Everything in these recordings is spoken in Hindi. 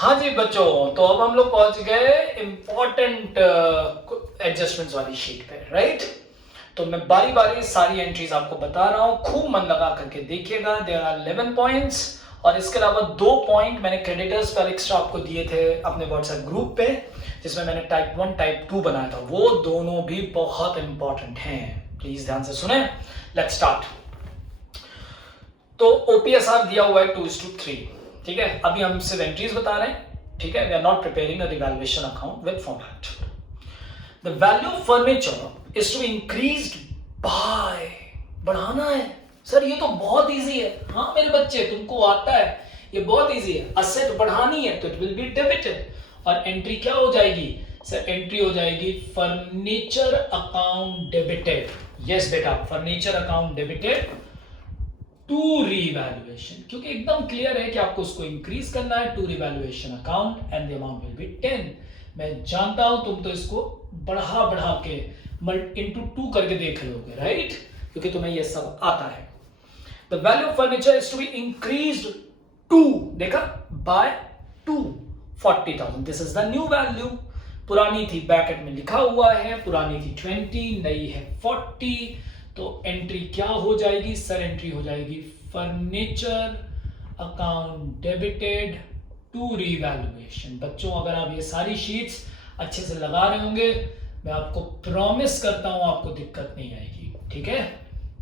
हाँ जी बच्चों, तो अब हम लोग पहुंच गए इंपॉर्टेंट एडजस्टमेंट्स वाली शीट पे, राइट। तो मैं बारी बारी सारी एंट्रीज आपको बता रहा हूँ, खूब मन लगा करके देखिएगा। देयर आर 11 पॉइंट्स और इसके अलावा 2 पॉइंट मैंने क्रेडिटर्स पर एक्स्ट्रा आपको दिए थे अपने व्हाट्सएप ग्रुप पे, जिसमें मैंने टाइप 1 टाइप 2 बनाया था। वो दोनों भी बहुत इंपॉर्टेंट हैं, प्लीज ध्यान से सुने। Let's start. तो ओपीएसआर दिया हुआ है 2:3, ठीक है। अभी हम सिर्फ एंट्रीज बता रहे हैं, ठीक है। We are not preparing a revaluation account with format. The value of furniture is to increased by, बढ़ाना है। सर ये तो बहुत इजी है। हाँ मेरे बच्चे, तुमको आता है, ये बहुत इजी है। असेट बढ़ानी है तो इट विल बी डेबिटेड, और एंट्री क्या हो जाएगी सर? एंट्री हो जाएगी फर्नीचर अकाउंट डेबिटेड। यस बेटा, furniture account debited to revaluation, क्योंकि एकदम क्लियर है कि आपको उसको इंक्रीज करना है to revaluation account and the amount will be 10। मैं जानता हूं तुम तो इसको बढ़ा बढ़ा के इंटू 2 करके देख लोगे, राइट, क्योंकि तुम्हें यह सब आता है। The value of furniture is to be increased to, देखा, by 240,000। This is the new value. पुरानी थी, ब्रैकेट में लिखा हुआ है, पुरानी थी 20, नई है 40। तो एंट्री क्या हो जाएगी सर? एंट्री हो जाएगी furniture account debited to revaluation. बच्चों अगर आप ये सारी शीट्स अच्छे से लगा रहे होंगे, मैं आपको प्रॉमिस करता हूं आपको दिक्कत नहीं आएगी, ठीक है।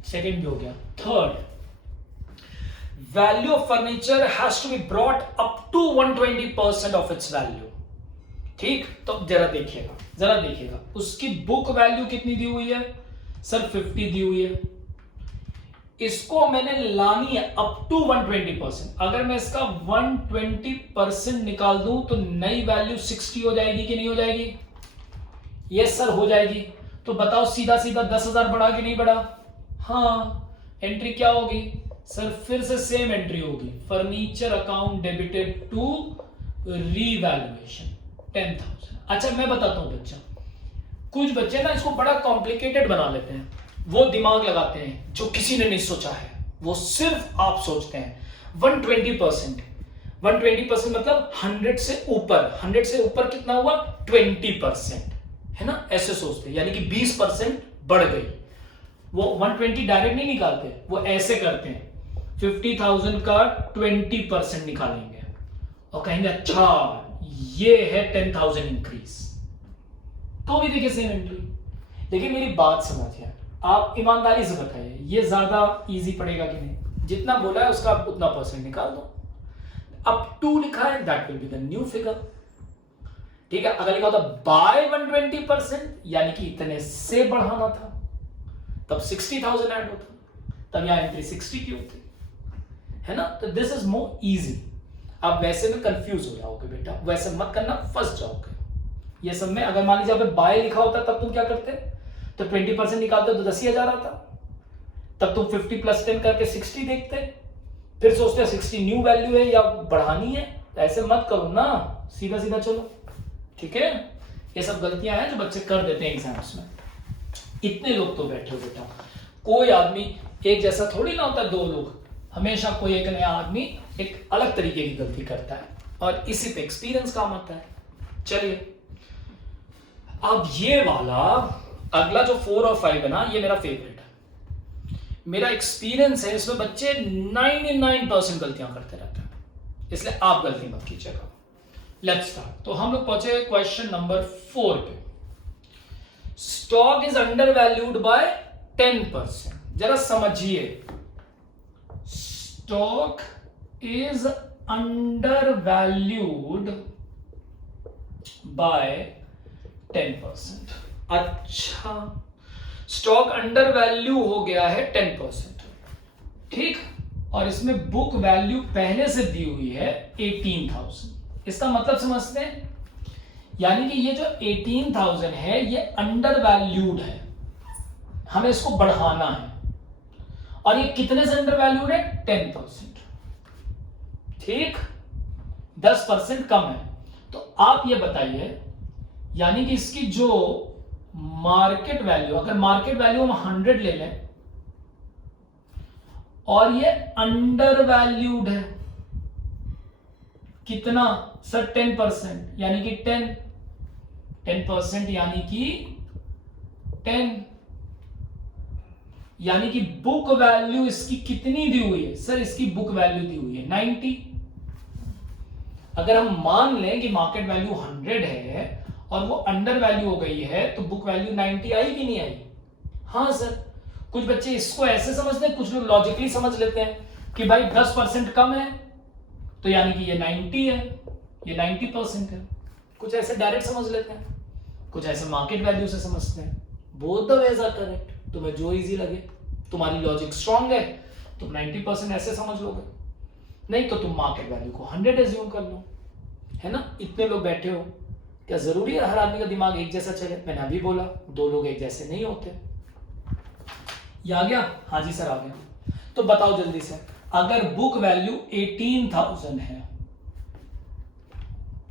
सेकंड भी हो गया। Third, value of furniture has to be brought up to 120% of its value, ठीक। तो जरा देखिएगा उसकी बुक वैल्यू कितनी दी हुई है सर? 50 दी हुई है। इसको मैंने लानी है अप टू 120%। अगर मैं इसका 120% निकाल दूं तो नई वैल्यू 60 हो जाएगी कि नहीं हो जाएगी? यस सर, हो जाएगी। तो बताओ सीधा सीधा 10,000 बढ़ा कि नहीं बढ़ा? हाँ। एंट्री क्या होगी सर? फिर से सेम एंट्री होगी, furniture account debited to revaluation 10,000। अच्छा मैं बताता हूं बच्चा, कुछ बच्चे ना इसको बड़ा कॉम्प्लिकेटेड बना लेते हैं, वो दिमाग लगाते हैं जो किसी ने नहीं सोचा है, वो सिर्फ आप सोचते हैं। 120%, 120% मतलब 100 से ऊपर। 100 से ऊपर कितना हुआ? 20%, है ना, ऐसे सोचते हैं, यानी कि 20% बढ़ गई। वो 120 डायरेक्ट नहीं निकालते, वो ऐसे करते हैं, 50,000 का 20% निकालेंगे और कहेंगे अच्छा ये है 10,000 इंक्रीज। तो भी देखिए सेम एंट्री। लेकिन मेरी बात समझिए, आप ईमानदारी से बताइए, ये ज्यादा इजी पड़ेगा कि नहीं? जितना बोला है उसका उतना परसेंट निकाल दो। अब 2 लिखा है, that will be the new figure, ठीक है। अगर लिखा होता बाय 120%, यानी कि इतने से बढ़ाना था, तब 60,000 ऐड होता, तब यहां एंट्री 60 की होती, है ना। तो दिस इज मोर इजी। आप वैसे में कंफ्यूज हो जाओगे बेटा, वैसे मत करना, फंस जाओगे। ये सब में अगर मान लीजिए बाय लिखा होता तब तुम क्या करते? तो 20% निकालते तो 10,000 आता, तब तुम 50 + 10 करके 60 देखते, फिर सोचते 60 न्यू वैल्यू है या बढ़ानी है। तो ऐसे मत करो ना, सीधा सीधा चलो, ठीक है। ये सब गलतियां हैं जो बच्चे कर देते हैं एग्जाम्स में। इतने लोग तो बैठे हो बेटा, कोई आदमी एक जैसा थोड़ी ना होता, 2 लोग, हमेशा कोई एक नया आदमी एक अलग तरीके की गलती करता है, और इसी पे एक्सपीरियंस काम आता है। चलिए अब ये वाला अगला जो 4 और 5 है ना, ये मेरा फेवरेट है। मेरा एक्सपीरियंस है इसमें बच्चे 99% गलतियां करते रहते हैं, इसलिए आप गलती मत कीजिएगा। Let's start. तो हम लोग पहुंचे क्वेश्चन नंबर 4 पे। Stock is under valued bye 10%। जरा समझिए, stock is under valued bye 10%। अच्छा, स्टॉक अंडर वैल्यू हो गया है 10%, ठीक। और इसमें बुक वैल्यू पहले से दी हुई है 18,000। इसका मतलब समझते हैं, यानी कि ये जो 18,000 है ये अंडर वैल्यूड है, हमें इसको बढ़ाना है। और ये कितने से अंडर वैल्यूड है? 10%, ठीक, 10% कम है। तो आप ये बताइए, यानी कि इसकी जो मार्केट वैल्यू, अगर मार्केट वैल्यू हम 100 ले लें और ये अंडर वैल्यूड है, कितना सर 10%, यानी कि 10% यानी कि 10, यानी कि बुक वैल्यू इसकी कितनी दी हुई है सर, इसकी बुक वैल्यू दी हुई है 90। अगर हम मान लें कि मार्केट वैल्यू 100 है और वो अंडर वैल्यू हो गई है तो बुक वैल्यू 90 आई कि नहीं आई? हाँ सर। कुछ बच्चे इसको ऐसे समझते हैं, कुछ लोग लॉजिकली समझ लेते हैं कि भाई 10% कम है तो यानी कि ये 90 है, ये 90% है। कुछ ऐसे डायरेक्ट समझ लेते हैं, कुछ ऐसे मार्केट वैल्यू से समझते हैं। Both the ways are correct, तुम्हें जो इजी लगे। तुम्हारी लॉजिक स्ट्रांग है, तुम 90% ऐसे समझ लोगे, नहीं तो तुम मार्केट वैल्यू को 100 एज्यूम कर लो, है ना। इतने लोग बैठे हो, क्या जरूरी है हर आदमी का दिमाग एक जैसा चले? मैंने अभी बोला 2 लोग एक जैसे नहीं होते। ये आ गया? हाँ जी सर आ गया। तो बताओ जल्दी से, अगर बुक वैल्यू 18,000 है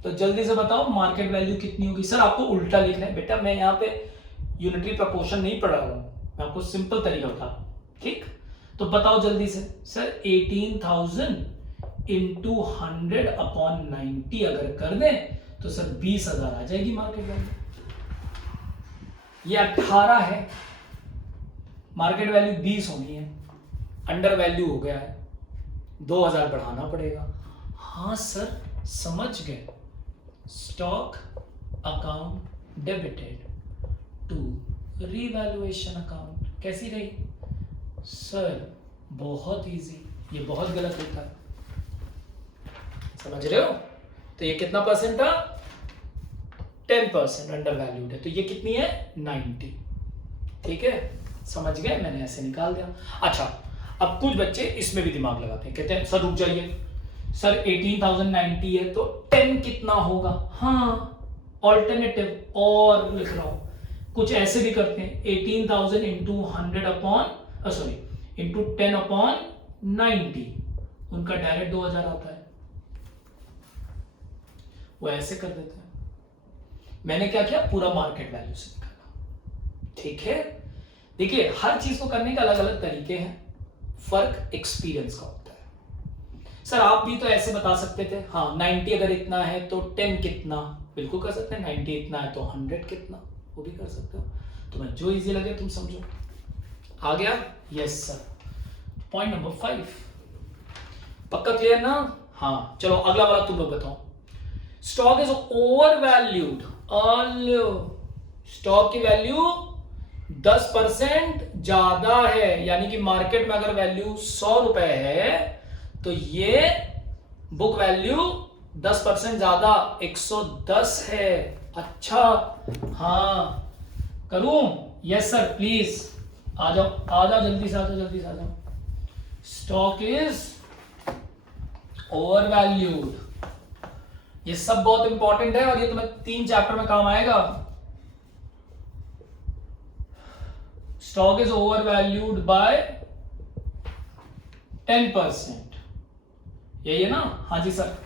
तो जल्दी से बताओ मार्केट वैल्यू कितनी होगी? सर आपको उल्टा लिखना है बेटा, मैं यहाँ पे यूनिटरी प्रपोर्शन नहीं पढ़ा रहा हूं, मैं आपको सिंपल तरीका बता रहा हूं, ठीक। तो बताओ जल्दी से सर 18,000 इंटू 100/90 अगर कर दें तो सर 20,000 आ जाएगी मार्केट वैल्यू। ये 18 है, मार्केट वैल्यू 20 होनी है, अंडर वैल्यू हो गया है, 2,000 बढ़ाना पड़ेगा। हाँ सर समझ गए। Stock account debited to revaluation account. कैसी रही सर? बहुत इजी, ये बहुत गलत होता है, समझ रहे हो। तो ये कितना परसेंट था? 10% अंडर वैल्यूड है, तो ये कितनी है? 90। ठीक है, समझ गए, मैंने ऐसे निकाल दिया। अच्छा, अब कुछ बच्चे इसमें भी दिमाग लगाते हैं, कहते हैं सर रुक जाइए, सर 18,090 है तो 10 कितना होगा? हाँ ऑल्टरनेटिव और लिख रहा हूं, कुछ ऐसे भी करते हैं 18,000 इंटू 100 सॉरी इंटू 10/90, उनका डायरेक्ट 2,000 आता है, वो ऐसे कर देते हैं। मैंने क्या किया? पूरा मार्केट वैल्यू से निकाला। ठीक है, देखिए हर चीज को करने के अलग अलग तरीके हैं, फर्क एक्सपीरियंस का होता है। सर आप भी तो ऐसे बता सकते थे, हाँ 90 अगर इतना है तो 10 कितना, बिल्कुल कर सकते हैं। 90 इतना है तो 100 कितना, वो भी कर सकते हो। तुम्हें जो इजी लगे तुम समझो। आ गया? Yes sir. पॉइंट नंबर 5 पक्का क्लियर ना? हाँ चलो अगला वाला तुम लोग बताओ। Stock is over valued, stock की वैल्यू 10% ज्यादा है, यानी कि मार्केट में अगर वैल्यू 100 रुपए है तो ये बुक वैल्यू 10% ज्यादा 110 है। अच्छा हाँ करूं? यस सर प्लीज आ जाओ जल्दी से आ जाओ। स्टॉक इज ओवर वैल्यूड, ये सब बहुत इंपॉर्टेंट है और ये तुम्हें 3 चैप्टर में काम आएगा। Stock is over valued bye 10%, यही है ना? हाँ जी सर।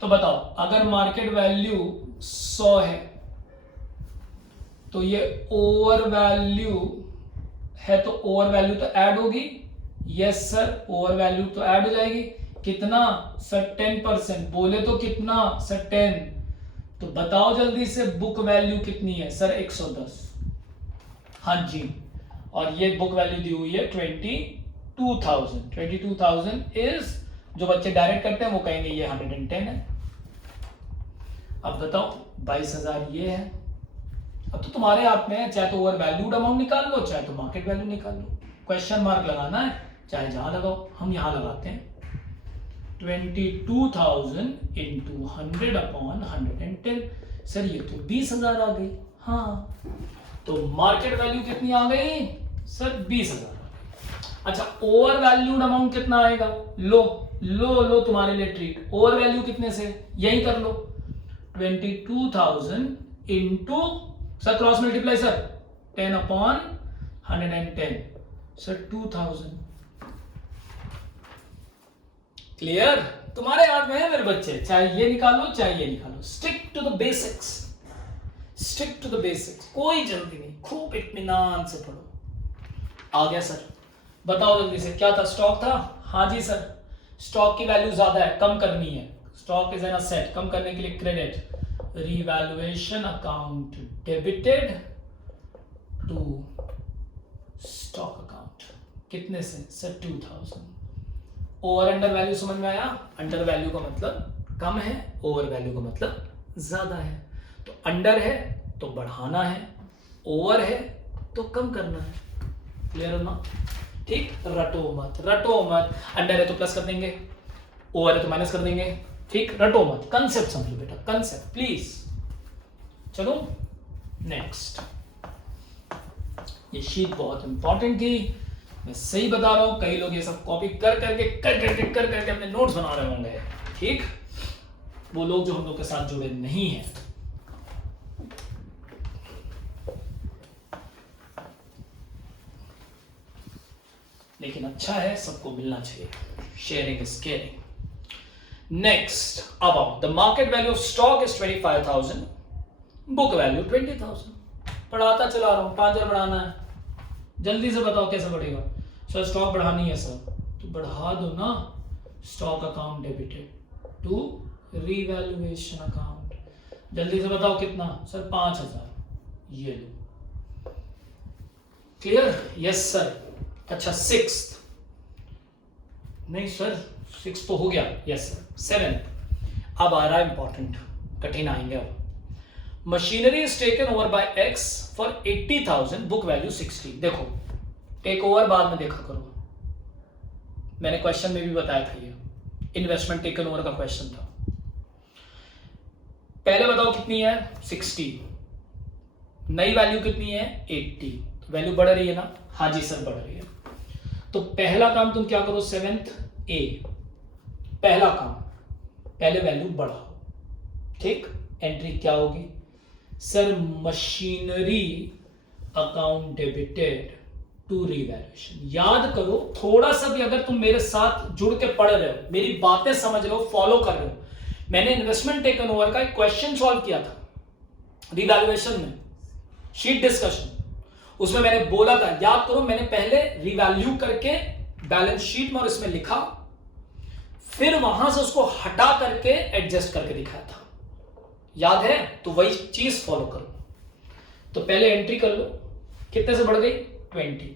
तो बताओ अगर मार्केट वैल्यू 100 है तो ये ओवर वैल्यू है, तो ओवर वैल्यू तो ऐड होगी। यस सर, ओवर वैल्यू तो ऐड हो जाएगी। कितना सर? 10%। बोले तो कितना सर? 10। तो बताओ जल्दी से बुक वैल्यू कितनी है सर? 110। हाँ जी, और ये बुक वैल्यू दी हुई है 22,000। 22,000 इज, जो बच्चे डायरेक्ट करते हैं वो कहेंगे ये 110 है। अब बताओ 22,000 ये है। अब तो तुम्हारे हाथ में है, चाहे तो ओवर वैल्यूड अमाउंट निकाल लो, चाहे तो मार्केट वैल्यू निकाल लो। क्वेश्चन मार्क लगाना है चाहे जहां लगाओ, हम यहां लगाते हैं 22,000 इंटू 100/110। सर ये तो 20,000 आ गई। हाँ तो मार्केट वैल्यू कितनी आ गई सर? 20,000 आ गई। अच्छा ओवर वैल्यूड अमाउंट कितना आएगा? लो तुम्हारे लिए ट्रीट। ओवर वैल्यू कितने से? यही कर लो 22,000 into sir cross multiply sir 10/110 sir 2,000। Clear? तुम्हारे हाथ में है मेरे बच्चे, चाहे ये निकालो चाहे ये निकालो। Stick to the basics, stick to the basics, कोई जल्दी नहीं, खूब इत्मीनान से पढ़ो। आ गया सर? बताओ जल्दी से, क्या था? स्टॉक था। हाँ जी सर, स्टॉक की वैल्यू ज्यादा है, कम करनी है। स्टॉक इज एन असेट, कम करने के लिए credit, revaluation account debited to stock account, कितने से सर 2000। ओवर अंडर वैल्यू समझ में आया? अंडर वैल्यू का मतलब कम है, ओवर वैल्यू का मतलब ज्यादा है। तो अंडर है तो बढ़ाना है, ओवर है तो कम करना है। क्लियर हो ना? ठीक, रटो मत, रटो मत। अंडर है तो प्लस कर देंगे, ओवर है तो माइनस कर देंगे। ठीक, रटो मत, कंसेप्ट समझो बेटा, कंसेप्ट प्लीज। चलो नेक्स्ट, ये शीट बहुत इंपॉर्टेंट थी, मैं सही बता रहा हूं। कई लोग ये सब कॉपी कर करके अपने नोट्स बना रहे होंगे। ठीक, वो लोग जो हम लोग के साथ जुड़े नहीं हैं। लेकिन अच्छा है, सबको मिलना चाहिए, शेयरिंग इज केयरिंग। नेक्स्ट, अब the market value of stock is 25,000, book value 20,000। बढ़ाता चला रहा हूं, 5,000 बढ़ाना है, जल्दी से बताओ कैसे बढ़ेगा? सर स्टॉक बढ़ानी है सर, तो बढ़ा दो ना, stock account debited to revaluation account. जल्दी से बताओ कितना? सर 5,000, ये लो। क्लियर? Yes sir. अच्छा 6, नहीं सर 6 तो हो गया। Yes sir. 7 अब आ रहा है इंपॉर्टेंट, कठिन आएंगे अब। Machinery is taken over by x for 80,000, book value 60। देखो टेक ओवर बाद में देखा करो, मैंने क्वेश्चन में भी बताया था, ये इन्वेस्टमेंट टेकन ओवर का क्वेश्चन था। पहले बताओ कितनी है? 60, नई वैल्यू कितनी है? 80। वैल्यू बढ़ रही है ना? हाँ जी सर बढ़ रही है। तो पहला काम तुम क्या करो? 7th A, पहला काम, पहले वैल्यू बढ़ाओ। ठीक, एंट्री क्या होगी? Sir machinery account debited to revaluation. याद करो, थोड़ा सा भी अगर तुम मेरे साथ जुड़ के पढ़ रहे हो, मेरी बातें समझ रहे हो, फॉलो कर रहे हो, मैंने इन्वेस्टमेंट टेकन ओवर का एक क्वेश्चन सॉल्व किया था रिवैल्यूएशन में, शीट डिस्कशन, उसमें मैंने बोला था, याद करो, मैंने पहले रिवैल्यू करके बैलेंस शीट में और इसमें लिखा, फिर वहां से उसको हटा करके एडजस्ट करके दिखाया था। याद है? तो वही चीज फॉलो करो। तो पहले एंट्री कर लो, कितने से बढ़ गई? 20।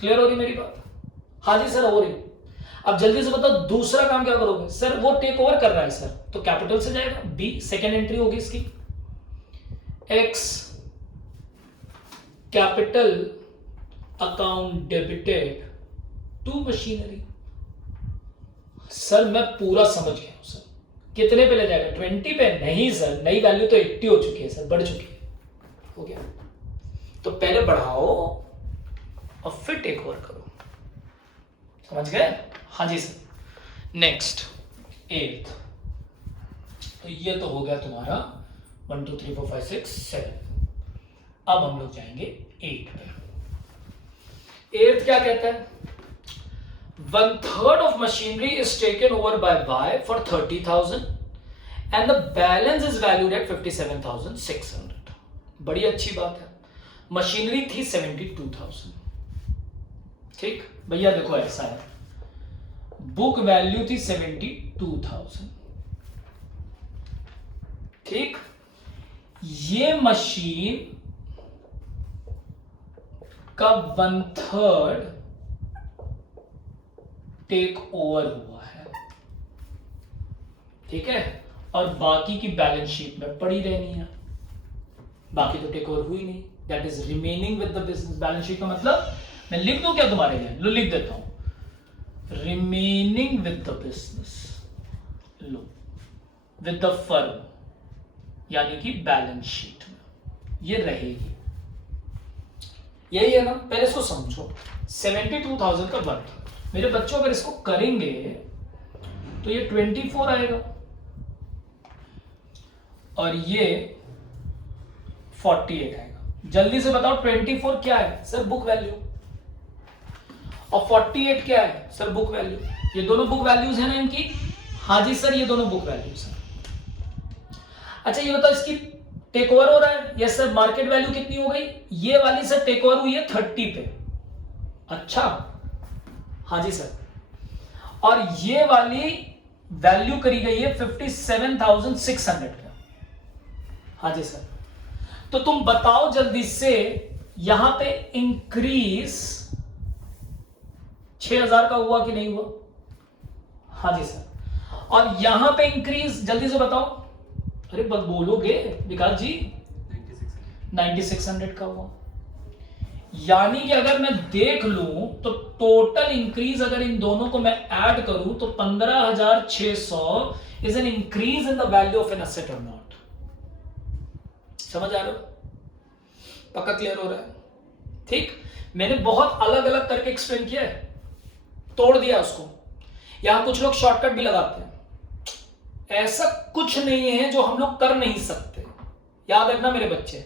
क्लियर हो रही मेरी बात? हाँ जी सर हो रही। अब जल्दी से बताओ दूसरा काम क्या करोगे? सर वो टेक ओवर कर रहा है सर, तो कैपिटल से जाएगा, बी सेकेंड एंट्री होगी इसकी, X capital account debited to machinery. Sir मैं पूरा समझ गया हूं सर, कितने पे ले जाएगा? 20 पे? नहीं सर, नई वैल्यू तो 80 हो चुकी है सर, बढ़ चुकी है। हो गया, तो पहले बढ़ाओ और फिर टेक ओवर करो। समझ गए? हाँ जी सर। नेक्स्ट 8th, तो ये तो हो गया तुम्हारा 1 2 3 4 5 6 7। अब हम लोग जाएंगे 8 पे। 8th क्या कहता है? 1/3 of machinery is taken over by Y for 30,000 and the balance is valued at 57,600। बड़ी अच्छी बात है। मशीनरी थी 72,000। ठीक भैया, देखो ऐसा है, बुक वैल्यू थी 72,000। ठीक, ये मशीन का 1/3 टेक ओवर हुआ है। ठीक है, और बाकी की बैलेंस शीट में पड़ी रहनी है, बाकी तो टेक ओवर हुई नहीं, that is remaining with the business. Balance sheet का मतलब मैं लिख दूं क्या तुम्हारे लिए? लो लिख देता हूं, remaining with the business, low with the firm, यानी कि बैलेंस शीट में ये रहेगी। यही है ना? पहले इसको समझो, 72,000 का 1/3। मेरे बच्चों अगर इसको करेंगे तो ये 24 आएगा और ये 48 आएगा। जल्दी से बताओ 24 क्या है? Sir book value. और 48 क्या है? Sir book value. ये दोनों बुक वैल्यूज है ना इनकी? हाँ जी सर, ये दोनों बुक वैल्यूज हैं। अच्छा ये बताओ, इसकी टेक ओवर हो रहा है? Yes sir. मार्केट वैल्यू कितनी हो गई? ये वाली सर टेक ओवर हुई है 30 पे। अच्छा हाँ जी सर। और ये वाली वैल्यू करी गई है 57,600 का। हाँ जी सर, तो तुम बताओ जल्दी से, यहां पे इंक्रीज 6,000 का हुआ कि नहीं हुआ? हाँ जी सर, और यहां पे इंक्रीज जल्दी से बताओ, अरे बस बोलोगे विकास जी, 9600 का हुआ। यानी कि अगर मैं देख लूं तो टोटल इंक्रीज अगर इन दोनों को मैं ऐड करूं तो 15,600 is an increase in the value of an asset और नॉट। समझ आ रहा हो? पक्का क्लियर हो रहा है? ठीक, मैंने बहुत अलग अलग करके एक्सप्लेन किया है, तोड़ दिया उसको। यहां कुछ लोग शॉर्टकट भी लगाते हैं, ऐसा कुछ नहीं है जो हम लोग कर नहीं सकते, याद रखना मेरे बच्चे।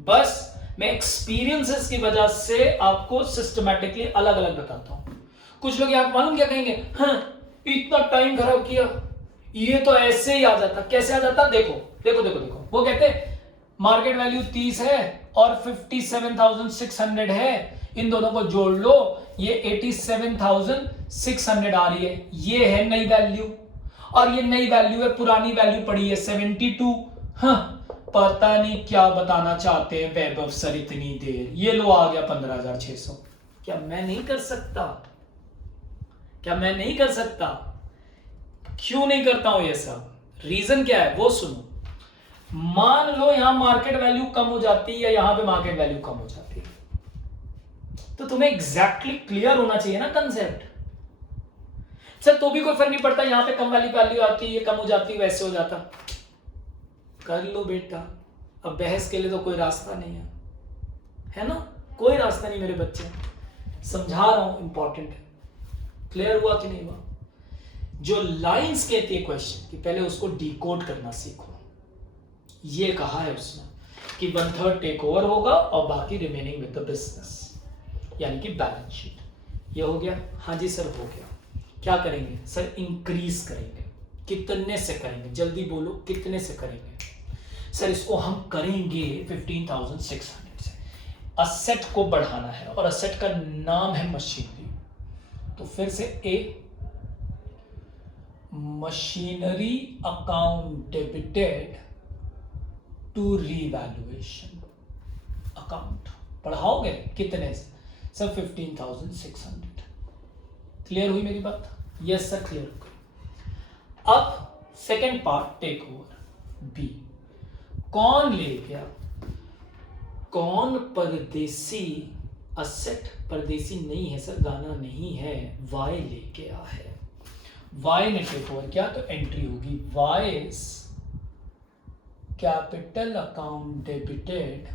बस मैं एक्सपीरियंसेस की वजह से आपको सिस्टमैटिकली अलग अलग बताता हूं। कुछ लोग यहां मालूम क्या कहेंगे, हाँ इतना टाइम खराब किया, ये तो ऐसे ही आ जाता। कैसे आ जाता? देखो देखो देखो देखो, वो कहते मार्केट वैल्यू 30 है और 57,600 है, इन दोनों को जोड़ लो, ये 87,600 आ रही है। ये है नई वैल्यू, और ये नई वैल्यू है, पुरानी वैल्यू पड़ी है 72। हाँ, पता नहीं क्या बताना चाहते हैं वैभव सर इतनी देर। ये लो आ गया 15,600। क्या मैं नहीं कर सकता? क्या मैं नहीं कर सकता? क्यों नहीं करता हूं ये सब? रीजन क्या है वो सुनो। मान लो यहां मार्केट वैल्यू कम हो जाती है या यहां पे मार्केट वैल्यू कम हो जाती है, तो तुम्हें एग्जैक्टली क्लियर होना चाहिए ना कंसेप्ट। सर तो भी कोई फर्क नहीं पड़ता, यहां पे कम वाली वैल्यू आती है, ये कम हो जाती है, वैसे हो जाता। कर लो बेटा, अब बहस के लिए तो कोई रास्ता नहीं है ना? कोई रास्ता नहीं मेरे बच्चे, समझा रहा हूं, इंपॉर्टेंट है। क्लियर हुआ कि नहीं हुआ? जो लाइंस कहती है क्वेश्चन कि पहले उसको डिकोड करना सीखो। ये कहा है उसने कि 1/3 टेक ओवर होगा और बाकी रिमेनिंग विद द बिजनेस, यानी कि बैलेंस शीट। ये हो गया? हाँ जी सर हो गया। क्या करेंगे सर? इंक्रीज करेंगे। कितने से करेंगे? जल्दी बोलो, कितने से करेंगे? सर इसको हम करेंगे 15,600 से। असेट को बढ़ाना है और असेट का नाम है मशीनरी, तो फिर से ए, machinery account debited to revaluation account. बढ़ाओगे कितने से? सर 15,600। क्लियर हुई मेरी बात? यस सर क्लियर हो गई। अब second part take over B. कौन ले गया? कौन परदेसी असेट? परदेसी नहीं है सर, गाना नहीं है, वाई ले गया है। वाई ने टेक ओवर किया तो एंट्री होगी Y's capital account debited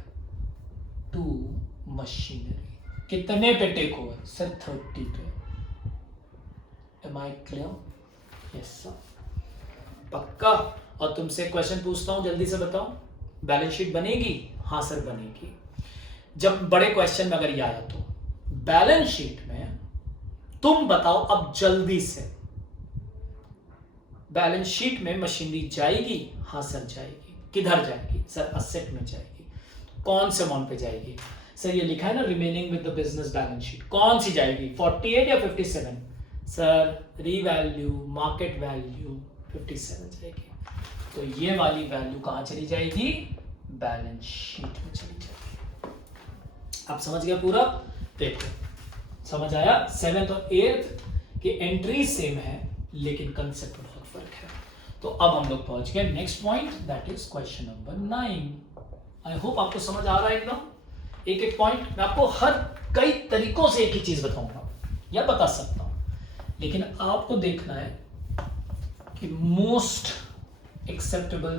to machinery. कितने पे टेक ओवर? सर 30 पे। Am I clear? Yes sir, पक्का। और तुमसे क्वेश्चन पूछता हूं, जल्दी से बताओ, बैलेंस शीट बनेगी? हाँ सर बनेगी। जब बड़े क्वेश्चन में अगर ये आया तो बैलेंस शीट में तुम बताओ अब जल्दी से, बैलेंस शीट में मशीनरी जाएगी? हाँ सर जाएगी। किधर जाएगी? सर असेट में जाएगी। कौन से अमाउंट पे जाएगी? सर ये लिखा है ना remaining with the business balance sheet, कौन सी जाएगी? 48 या 57? सर रीवैल्यू मार्केट वैल्यू 57 जाएगी। तो ये वाली वैल्यू कहां चली जाएगी? बैलेंस शीट में चली जाएगी। आप समझ गया पूरा? देखो समझ आया? 7th और 8th की एंट्री सेम है लेकिन कंसेप्ट में बहुत फर्क है। तो अब हम लोग पहुंच गए next point, that is question number 9। I hope आपको समझ आ रहा है एकदम। एक एक पॉइंट मैं आपको हर कई तरीकों से एक ही चीज बताऊंगा या बता सकता हूं, लेकिन आपको देखना है कि मोस्ट एक्सेप्टेबल